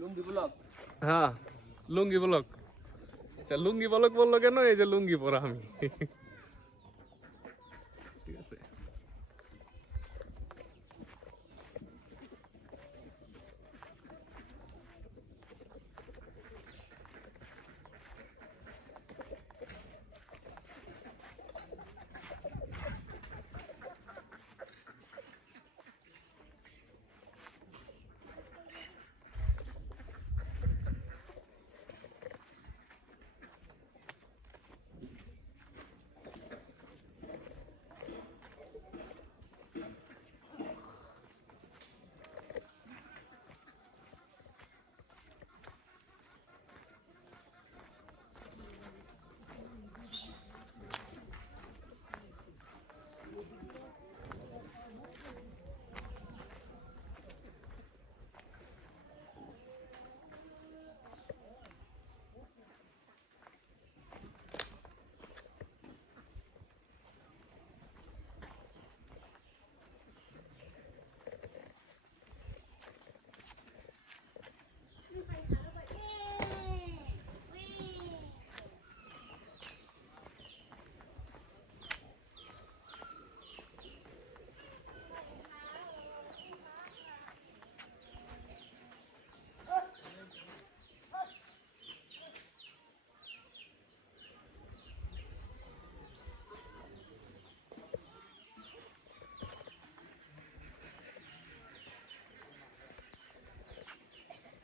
লুঙ্গি block, হ্যাঁ লুঙ্গি block. আচ্ছা লুঙ্গি block বললো কেন? এই যে লুঙ্গি পরা আমি। ঠিক আছে।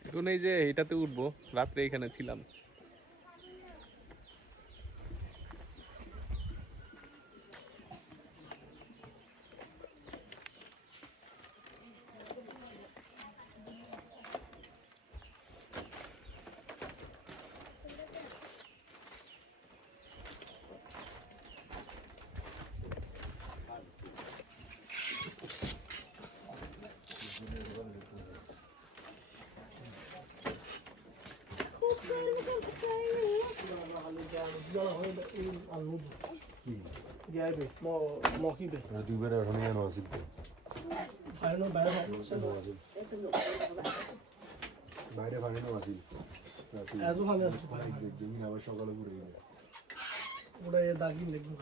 এখন এই যে এটাতে উঠবো, রাত্রে এখানে ছিলাম। বাইরে ভাঙানো আছিল আবার সকালে ঘুরে ওটা দাগি দেখবো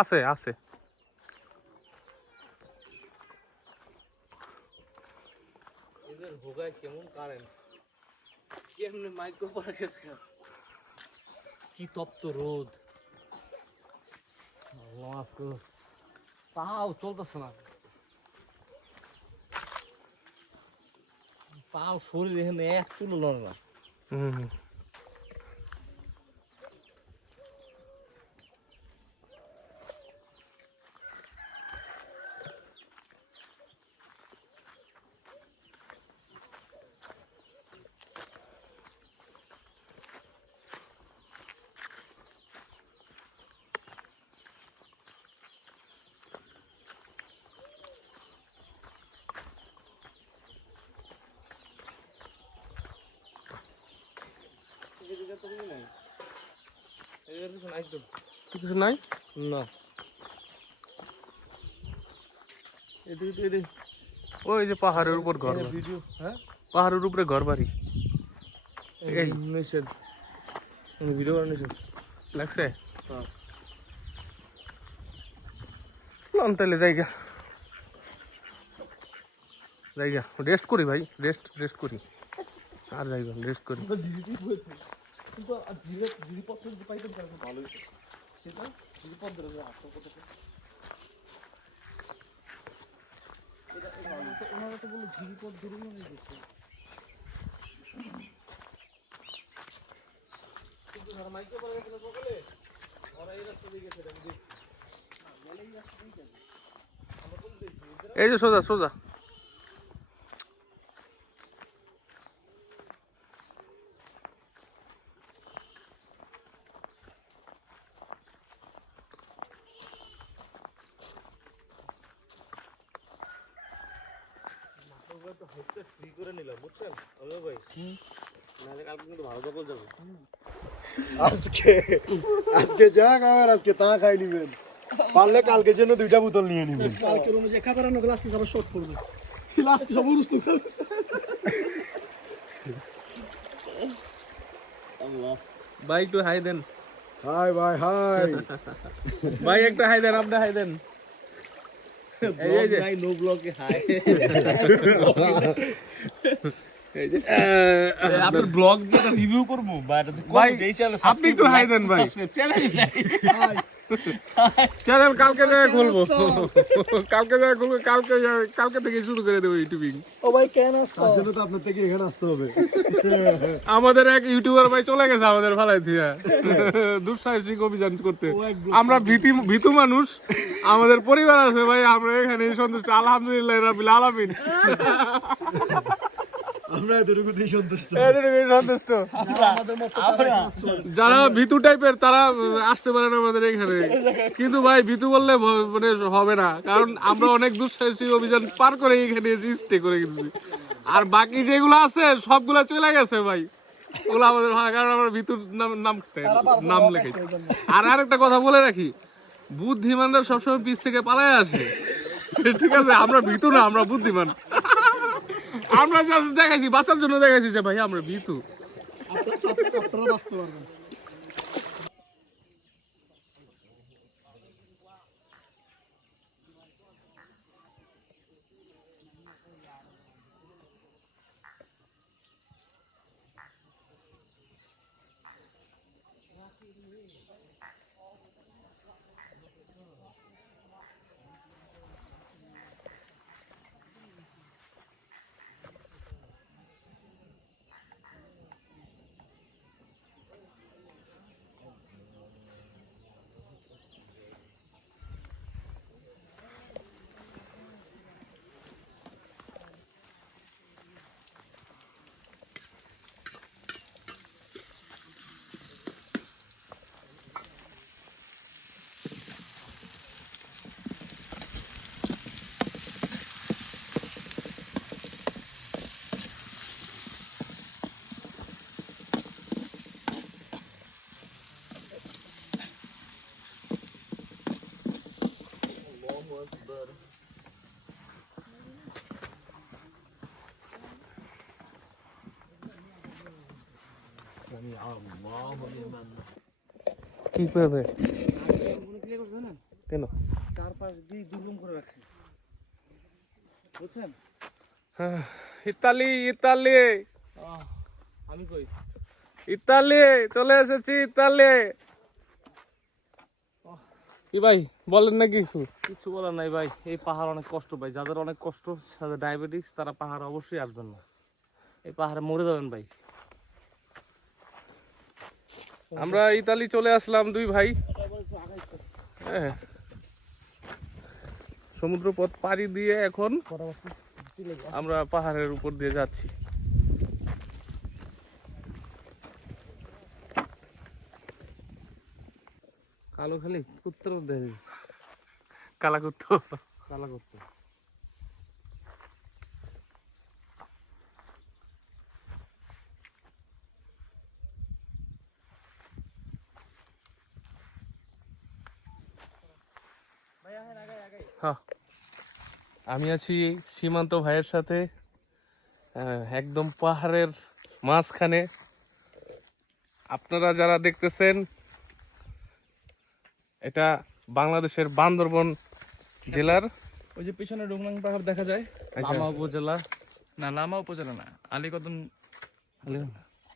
আছে আছে এদের ভোগায় কেমন কারেন্ট, কেমনে মাইক্রো পড়ে গেছে, কি তপ্ত রোদ, পাও চলতেছে না, পাও শরীর এখানে এক চুলো লড়ে না। হুম কিছু নাই না এদিকে ওই যে পাহাড়ের উপর ঘর বাড়ি। ভিডিও হ্যাঁ পাহাড়ের উপরে ঘর বাড়ি এই নিষেধ ভিডিও করা নিষেধ লাগছে হ্যাঁ লন তাহলে জায়গা রেস্ট করি ভাই রেস্ট করি আর যাইবা রেস্ট করি কিন্তু জিনিপত্র যদি পাইতেন তাহলে ভালোই সেটা জিনিপত্র ওনারা তো বললো জিনিপথ ধরে মনে করছে কিন্তু তারা মাইকে পড়ে গেছিল সকালে ওরা এই রাস্তা দিয়ে গেছে আমি দেখছি এই রাস্তা দিয়ে গেছে আমরা কোন দেখছি এই যে সোজা ফ্রি করে নিলাম বুঝছেন ভাই নাহলে কালকে কিন্তু ভালো দখল যাবে আজকে যাক আর আজকে তা খাই নিবেন পারলে কালকের জন্য 2টা বোতল নিয়ে নিবেন কালকের অনুযায়ী খাবার আনো গ্লাস খাবার শর্ট করবে গ্লাস সব উরুস্ত ভাই একটু হাই দেন হাই ভাই হাই ভাই একটা হাই দেন আপনি হাই দেন এই যে নো ব্লকে হাই এই যে আপনার ব্লগ যেটা রিভিউ করব বা এটা ভাই আপনি একটু হাই দেন ভাই চ্যানেল কালকে থেকে খুলবো কালকে থেকে শুরু করে দেবো ইউটিউবিং ও ভাই কেন আসছো তার জন্য তো আপনার থেকে এখানে আসতে হবে আমাদের এক ইউটিউবার ভাই চলে গেছে আমাদের ফালাই দিয়া দুঃসাহসিক অভিযান করতে আমরা ভীতু মানুষ আমাদের পরিবার আছে ভাই আমরা এখানে সন্তুষ্ট আলহামদুলিল্লাহ রাব্বিল আলামিন আমরা এতটুকুতেই সন্তুষ্ট সন্তুষ্ট যারা ভীতু টাইপের তারা আসতে পারে না আমাদের এখানে কিন্তু ভাই ভীতু বললে মানে হবে না কারণ আমরা অনেক দুঃসাহসিক অভিযান পার করে এখানে স্টে করে গেছি আর বাকি যেগুলো আছে সবগুলা চলে গেছে ভাই ওগুলো আমাদের ভালো কারণ আমরা ভীতুর নাম লিখেছি আর আরেকটা কথা বলে রাখি বুদ্ধিমানরা সবসময় পিছ থেকে পালায় আসে ঠিক আছে আমরা ভীতু না আমরা বুদ্ধিমান আমরা দেখাইছি বাঁচার জন্য দেখাইছি যে ভাই আমরা ভীতু আপনারা বাঁচতে পারবেন কি করবে কেন চারপাশ দিয়ে দুর্গম করে রাখছি বুঝছেন ইতালি আমি কই চলে এসেছি ইতালি কি ভাই বলেন না কিছু কিছু বলার নাই ভাই এই পাহাড় অনেক কষ্ট ভাই যাদের অনেক কষ্ট যাদের ডায়াবেটিস তারা পাহাড় অবশ্যই আসবেন না এই পাহাড়ে মরে যাবেন ভাই আমরা ইতালি চলে আসলাম দুই ভাই। হ্যাঁ, সমুদ্র পথ পাড়ি দিয়ে এখন আমরা পাহাড়ের উপর দিয়ে যাচ্ছি। কালো খালি কুত্তর দেয়, কালাকুত্ত। কালা কুত্তর। হ্যাঁ, আমি আছি সীমান্ত ভাইয়ের সাথে একদম পাহাড়ের মাঝখানে। আপনারা যারা দেখতেছেন, এটা বাংলাদেশের বান্দরবন জেলার ওই যে পিছনে রুংনাং পাহাড় দেখা যায়, আচ্ছা। লামা উপজেলা না, লামা উপজেলা না, আলীকদম,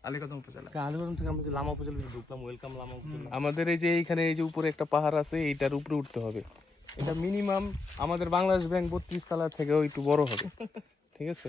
আলীকদম উপজেলা। আলীকদম থেকে আমরা যে লামা উপজেলা ঢুকলাম, ওয়েলকাম লামা উপজেলা। আমাদের এই যে এইখানে এই যে উপরে একটা পাহাড় আছে, এইটার উপরে উঠতে হবে। এটা মিনিমাম আমাদের বাংলাদেশ ব্যাংক 32 তলা থেকেও একটু বড় হবে, ঠিক আছে?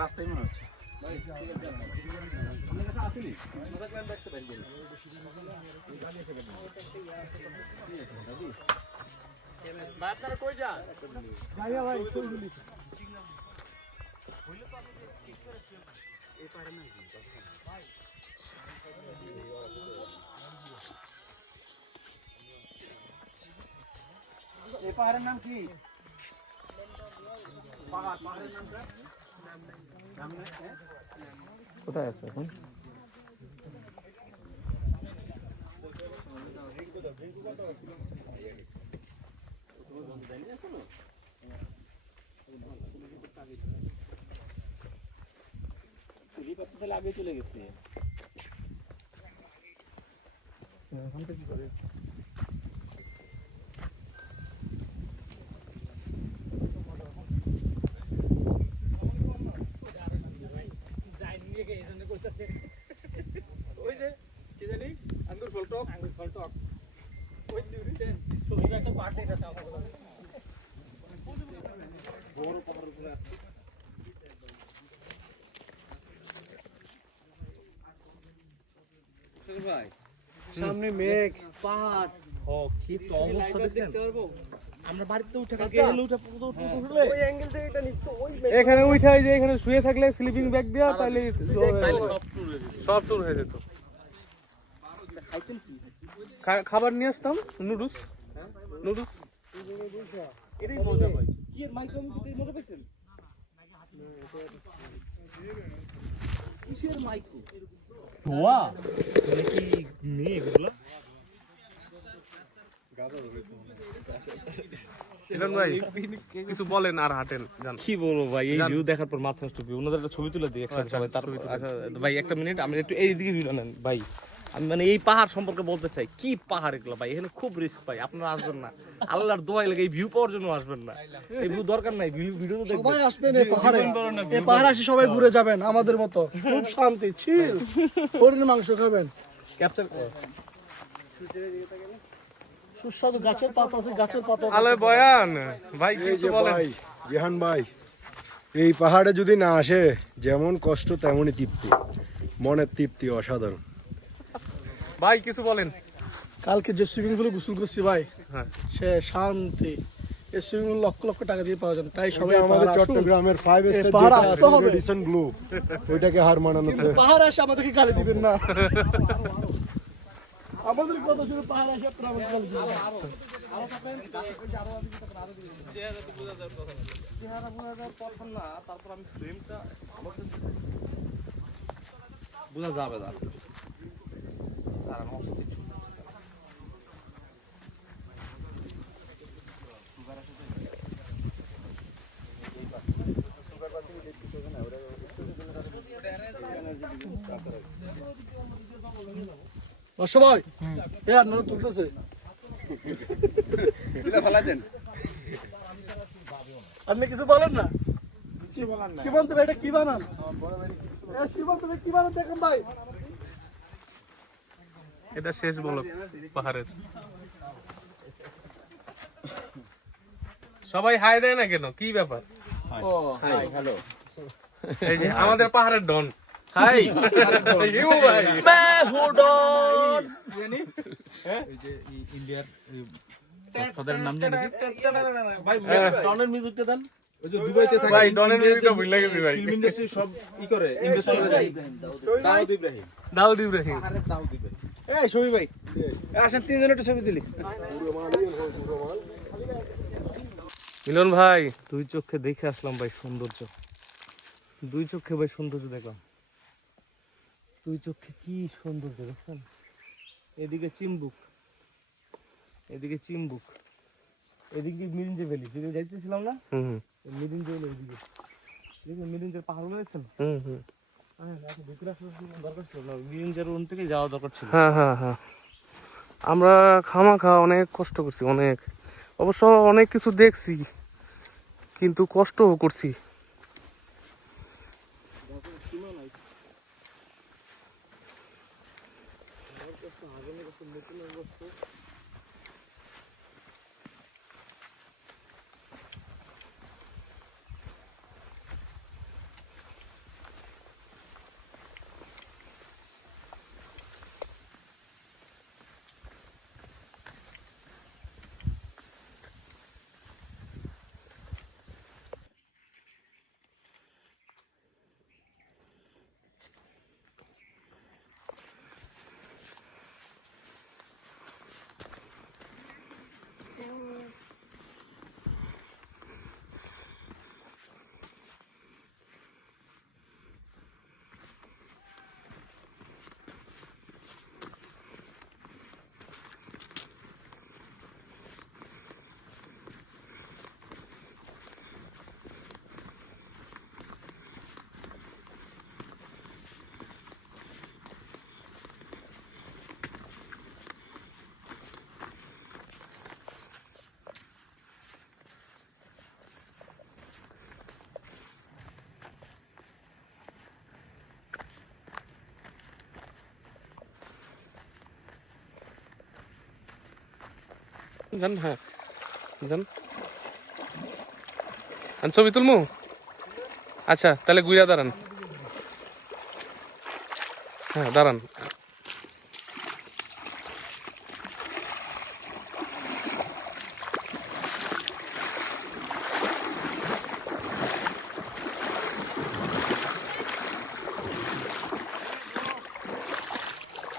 রাস্তায় মনে হচ্ছে আপনারা কই যান? এই পাহাড়ের নাম কি? পাহাড়ের নামটা কোথায় আছে এখন? আগে চলে গেছে। ওই যে কি জানি আঙ্গুর ফলটক, আঙ্গুর ফলটক ওই দিউরিতে সুবিধা একটা পার্টি আছে আমাদের বড় পাহাড়ের উপরে আছে। ভাই সামনে মেঘ, পাহাড়, ও কি তো অবস্থা দেখছেন? আমরা বাড়িতে উঠে ওই অ্যাঙ্গেল থেকে এটা নিচে ওই এখানে উঠাই যে এখানে শুয়ে থাকলে স্লিপিং ব্যাগ দেওয়া, তাহলে সব ট্যুর হয়ে যেত। খাবার নিয়ে আসতাম, নুডলস। নুডলস এটাই মজা ভাই। কি এর মাইক আমি দিতে মজা পেয়েছেন? কিসের মাইক? ধোয়া নাকি মেঘগুলো? ভাই কিছু বলেন আর হাঁটেন যান। কি বলবো ভাই, এই ভিউ দেখার পর মাথা নষ্ট। ওনাদের একটা ছবি তুলে দিই একসাথে সবাই। তারপর আচ্ছা ভাই একটা মিনিট, আমি একটু এইদিকে ভিউ নেন ভাই। আমি মানে এই পাহাড় সম্পর্কে বলতে চাই, কি পাহাড় এগুলো ভাই, এখানে খুব রিস্ক ভাই। আপনারা আসবেন না, আল্লাহর দোয়াই লাগে এই ভিউ পাওয়ার জন্য আসবেন না। এই ভিউ দরকার নাই, ভিডিও তো দেখবেন। সবাই আসবেন এই পাহাড়ে, এই পাহাড়ে এসে সবাই ঘুরে যাবেন আমাদের মতো, খুব শান্তি, চিল, হরিণের মাংস খাবেন, ক্যাপ্টেন সুস্বাদু গাছের পাতা আছে, গাছের পাতা। আলে বয়ান ভাই এই কিছু যে বলেন। ভাই জেহান ভাই, এই পাহাড়ে যদি না আসে, যেমন কষ্ট তেমনই তৃপ্তি, মনের তৃপ্তি অসাধারণ। ভাই কিছু বলেন। কালকে যে সুইমিং পুলে গোসল করছি ভাই, হ্যাঁ, সে শান্তি। এই সুইমিং পুল লক্ষ লক্ষ টাকা দিয়ে পাওয়া যায়, তাই সবাই ওইটা আমাদের পাহাড়ে আসুন। চট্টগ্রামের 5 স্টার পাহাড় যেটা আসতে আছে হবে। রেডিসন ব্লু, ওইটাকে হার মানানো কিন্তু পাহাড়ে এসে আমাদেরকে গালি দিবেন না। আমাদের কথা শুনে পাহাড়ে এসে আপনারা আমাকে গালি দিবেন। তারপর আমি ফ্রেমটা বোঝা যাবে না। সবাই এ আর না তুলতেছে আপনি কিছু বলেন না সীমান্ত ভাই এটা কি বানান সীমান্ত ভাই কি বানান দেখেন ভাই এটা শেষ বলো পাহাড়ের। সবাই হাই দেয় না কেন, কি ব্যাপার? এই যে আমাদের পাহাড়ের ডন হাই ইউ ভাই টনের মিউজিকটা দেন। ভাই ডনের মিউজিকটা ভুলে গেছি ভাই। দাউদ ইব্রাহিম। এই ছবি ভাই আসেন তিনজন একটা ছবি তুলি। মিলন ভাই দুই চোখে দেখে আসলাম ভাই সৌন্দর্য, দুই চোখে ভাই সৌন্দর্য দেখলাম, দুই চোখে কি সৌন্দর্য দেখছেন। এদিকে চিম্বুক, এদিকে চিম্বুক, এদিকে মিরিঞ্জে ভ্যালি যেদিকে যাইতেছিলাম না, মিরিঞ্জে ভ্যালি এদিকে দেখুন, মিরিঞ্জের পাহাড়গুলো দেখছেন। ভিতরে আসার দরকার ছিল না, মিরিঞ্জের রুম থেকে যাওয়া দরকার ছিল। হ্যাঁ হ্যাঁ হ্যাঁ, আমরা খামাখা অনেক কষ্ট করছি, অনেক, অবশ্য অনেক কিছু দেখছি কিন্তু কষ্টও করছি। জান হ্যাঁ জান ছবি তুলমু। আচ্ছা তাহলে গুইয়া দাঁড়ান, হ্যাঁ দাঁড়ান।